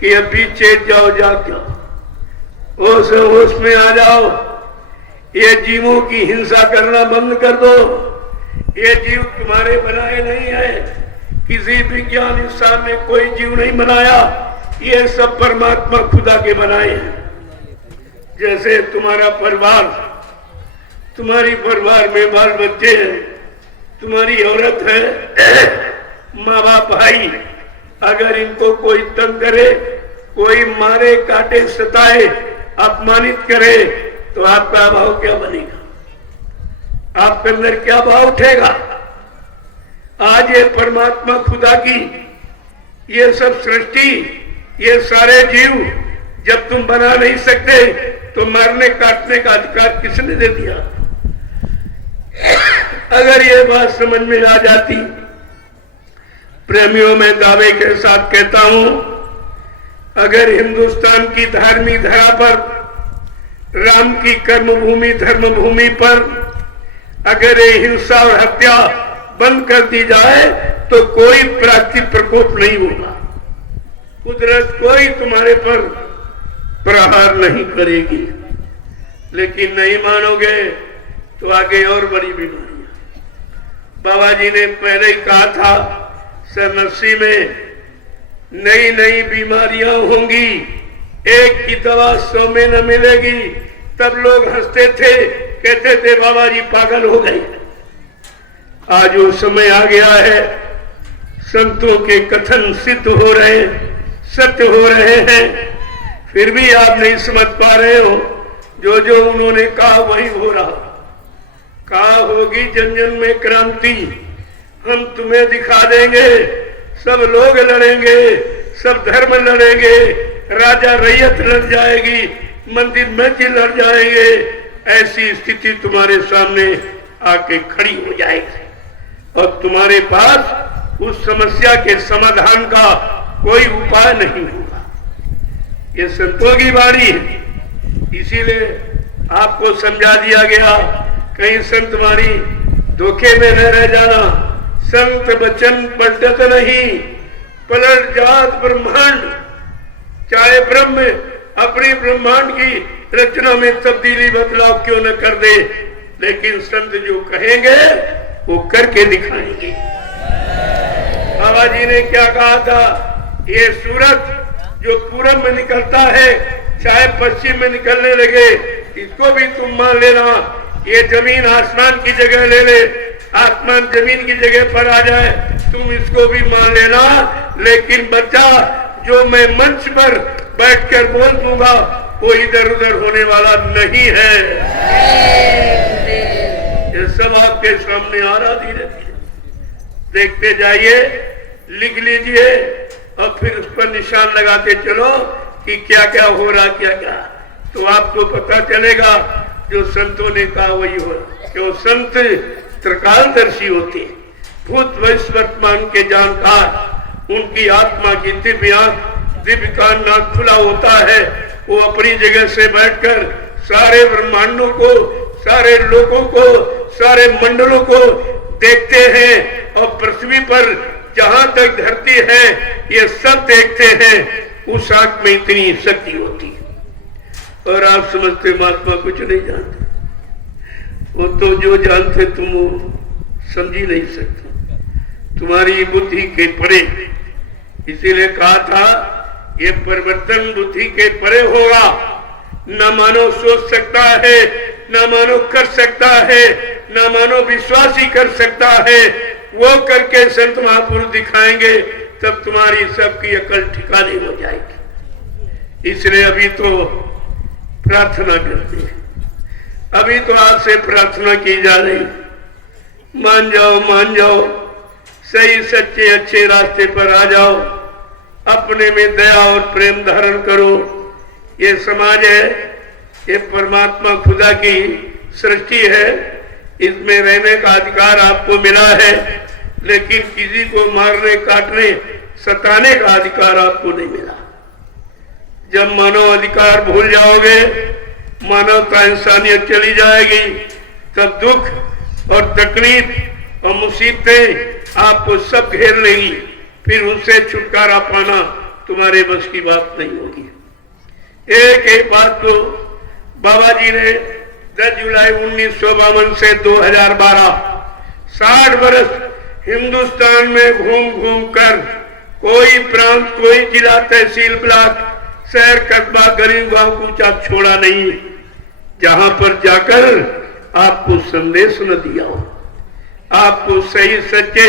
कि अभी चेत जाओ, जाग जाओ, होश में आ जाओ। ये जीवों की हिंसा करना बंद कर दो। ये जीव तुम्हारे बनाए नहीं है, किसी विज्ञान इंसान ने कोई जीव नहीं बनाया, ये सब परमात्मा खुदा के बनाए हैं। जैसे तुम्हारा परिवार, तुम्हारी परिवार में बाल बच्चे हैं, तुम्हारी औरत है, माँ बाप भाई, अगर इनको कोई तंग करे, कोई मारे, काटे, सताए, अपमानित करे, तो आपका भाव क्या बनेगा? आपके अंदर क्या भाव उठेगा? आज ये परमात्मा खुदा की ये सब सृष्टि, ये सारे जीव जब तुम बना नहीं सकते तो मारने काटने का अधिकार किसने दे दिया? अगर ये बात समझ में आ जाती, प्रेमियों में दावे के साथ कहता हूं, अगर हिंदुस्तान की धार्मिक धरा पर, राम की कर्मभूमि धर्मभूमि पर अगर ये हिंसा और हत्या बंद कर दी जाए तो कोई प्राकृतिक प्रकोप नहीं होगा, कुदरत कोई तुम्हारे पर प्रहार नहीं करेगी। लेकिन नहीं मानोगे तो आगे और बड़ी बीमारियां। बाबा जी ने पहले ही कहा था, सन 80 में नई नई बीमारियां होंगी, एक की दवा 100 में न मिलेगी। तब लोग हंसते थे, कहते थे बाबा जी पागल हो गए। आज वो समय आ गया है, संतों के कथन सिद्ध हो रहे हैं, सत्य हो रहे हैं, फिर भी आप नहीं समझ पा रहे हो। जो जो उन्होंने कहा वही हो रहा। कहा होगी जन जन में क्रांति, हम तुम्हें दिखा देंगे, सब लोग लड़ेंगे, सब धर्म लड़ेंगे, राजा रैयत लड़ जाएगी, मंदिर मस्जिद लड़ जाएंगे, ऐसी स्थिति तुम्हारे सामने आके खड़ी हो जाएगी और तुम्हारे पास उस समस्या के समाधान का कोई उपाय नहीं होगा। ये संतों की वाणी है, इसीलिए आपको समझा दिया गया। कहीं संत वाणी धोखे में न रह जाना। संत वचन पलटत नहीं, पलट जात ब्रह्मांड। चाहे ब्रह्म अपनी ब्रह्मांड की रचना में तब्दीली बदलाव क्यों न कर दे, लेकिन संत जो कहेंगे वो करके दिखाएंगे। बाबा जी ने क्या कहा था, ये सूरज जो पूरब में निकलता है, चाहे पश्चिम में निकलने लगे, इसको भी तुम मान लेना। ये जमीन आसमान की जगह ले ले, आसमान जमीन की जगह पर आ जाए, तुम इसको भी मान लेना। लेकिन बच्चा, जो मैं मंच पर बैठकर बोल दूंगा वो इधर उधर होने वाला नहीं है। ये सब आपके सामने आ रहा, धीरे धीरे देखते जाइए, लिख लीजिए और फिर उस पर निशान लगाते चलो कि क्या क्या हो रहा, क्या क्या, तो आपको पता चलेगा जो संतों ने कहा वही हो। क्यों? संत त्रिकालदर्शी होते हैं, भूत भविष्य वर्तमान के जानकार। उनकी आत्मा की दिव्य कान नाक खुला होता है। वो अपनी जगह से बैठकर सारे ब्रह्मांडों को, सारे लोगों को, सारे मंडलों को देखते हैं और पृथ्वी पर जहां तक धरती है ये सब देखते हैं। उस आंख में इतनी शक्ति होती है। और आप समझते महात्मा कुछ नहीं जानते, वो तो जो जानते तुम वो समझ ही नहीं सकते, तुम्हारी बुद्धि के परे। इसीलिए कहा था ये परिवर्तन बुद्धि के परे होगा। न मानो सोच सकता है, न मानो कर सकता है, न मानो विश्वास ही कर सकता है। वो करके संत महापुरुष दिखाएंगे, तब तुम्हारी सबकी अकल ठिकाने हो जाएगी। इसलिए अभी तो प्रार्थना करते हैं, अभी तो आपसे प्रार्थना की जा रही, मान जाओ, मान जाओ, सही सच्चे अच्छे रास्ते पर आ जाओ, अपने में दया और प्रेम धारण करो। ये समाज है, ये परमात्मा खुदा की सृष्टि है, इसमें रहने का अधिकार आपको मिला है, लेकिन किसी को मारने, काटने, सताने का अधिकार आपको नहीं मिला। जब मानव अधिकार भूल जाओगे, मानवता इंसानियत चली जाएगी, तब दुख और तकलीफ और मुसीबतें आपको सब घेर लेंगी। फिर उनसे छुटकारा पाना तुम्हारे बस की बात नहीं होगी। एक एक बात को बाबा जी ने 10 जुलाई 1952 से 2012 60 वर्ष हिंदुस्तान में घूम घूम कर कोई प्रांत, कोई जिला, तहसील, ब्लॉक, शहर, कस्बा, गरीब गांव को चाप छोड़ा नहीं, जहां पर जाकर आपको संदेश न दिया हो, आपको सही सच्चे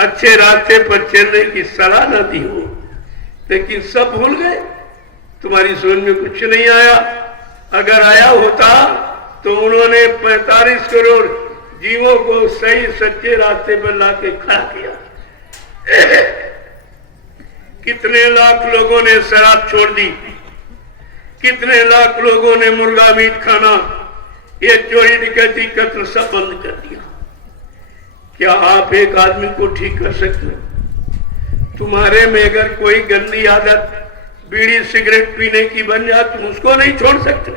अच्छे रास्ते पर चलने की सलाह न दी हो। लेकिन सब भूल गए, तुम्हारी समझ में कुछ नहीं आया। अगर आया होता तो उन्होंने 45 करोड़ जीवों को सही सच्चे रास्ते पर लाके खड़ा किया। कितने लाख लोगों ने शराब छोड़ दी, कितने लाख लोगों ने मुर्गा मीट खाना, ये चोरी डकैती कत्ल सब बंद कर दिया। क्या आप एक आदमी को ठीक कर सकते हो? तुम्हारे में अगर कोई गंदी आदत बीड़ी सिगरेट पीने की बन जाए, तुम उसको नहीं छोड़ सकते,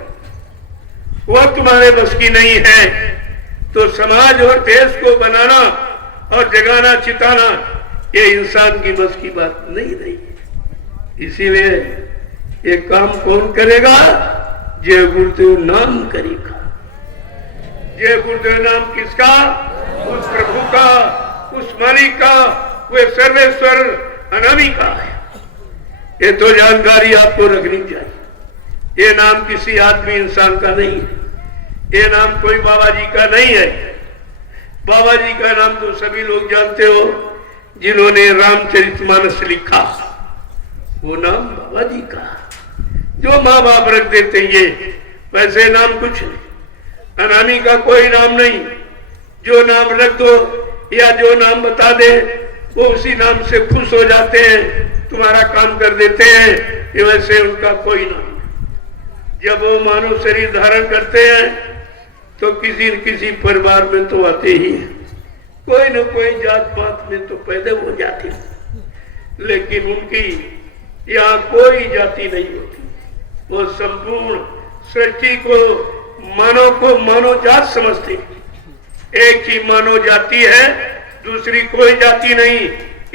वो तुम्हारे बस की नहीं है। तो समाज और देश को बनाना और जगाना चिताना ये इंसान की बस की बात नहीं रही। इसीलिए ये काम कौन करेगा? जय गुरुदेव नाम करेगा। जय गुरुदेव नाम किसका? उस प्रभु का, उस मालिक का, वे सर्वेश्वर अनामी का है। ये तो जानकारी आपको रखनी चाहिए। ये नाम किसी आदमी इंसान का नहीं है, ये नाम कोई बाबा जी का नहीं है। बाबा जी का नाम तो सभी लोग जानते हो, जिन्होंने रामचरितमानस लिखा, वो नाम बाबा जी का। जो माँ बाप रख देते ये, वैसे नाम कुछ नहीं। अनामी का कोई नाम नहीं, जो नाम रख दो या जो नाम बता दे वो उसी नाम से खुश हो जाते हैं, तुम्हारा काम कर देते हैं, ये वैसे उनका कोई नाम नहीं। जब वो मानव शरीर धारण करते हैं तो किसी न किसी परिवार में तो आते ही हैं, कोई न कोई जात पात में तो पैदा हो जाते हैं, लेकिन उनकी यहाँ कोई जाति नहीं होती। वो संपूर्ण सृष्टि को मानव जात समझते। एक ही मानव जाति है, दूसरी कोई जाति नहीं।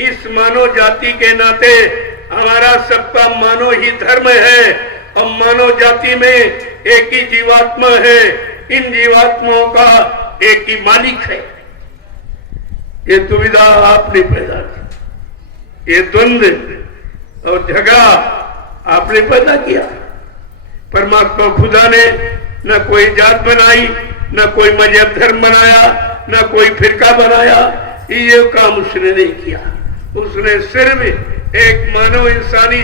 इस मानव जाति के नाते हमारा सबका मानव ही धर्म है, और मानव जाति में एक ही जीवात्मा है, इन जीवात्माओं का एक ही मालिक है। ये दुविधा आपने पैदा की, ये द्वंद्व और झगड़ा आपने पैदा किया। परमात्मा खुदा ने न कोई जात बनाई, न कोई मजहब धर्म बनाया, न कोई फिरका बनाया, ये काम उसने नहीं किया। उसने सिर्फ एक मानव इंसानी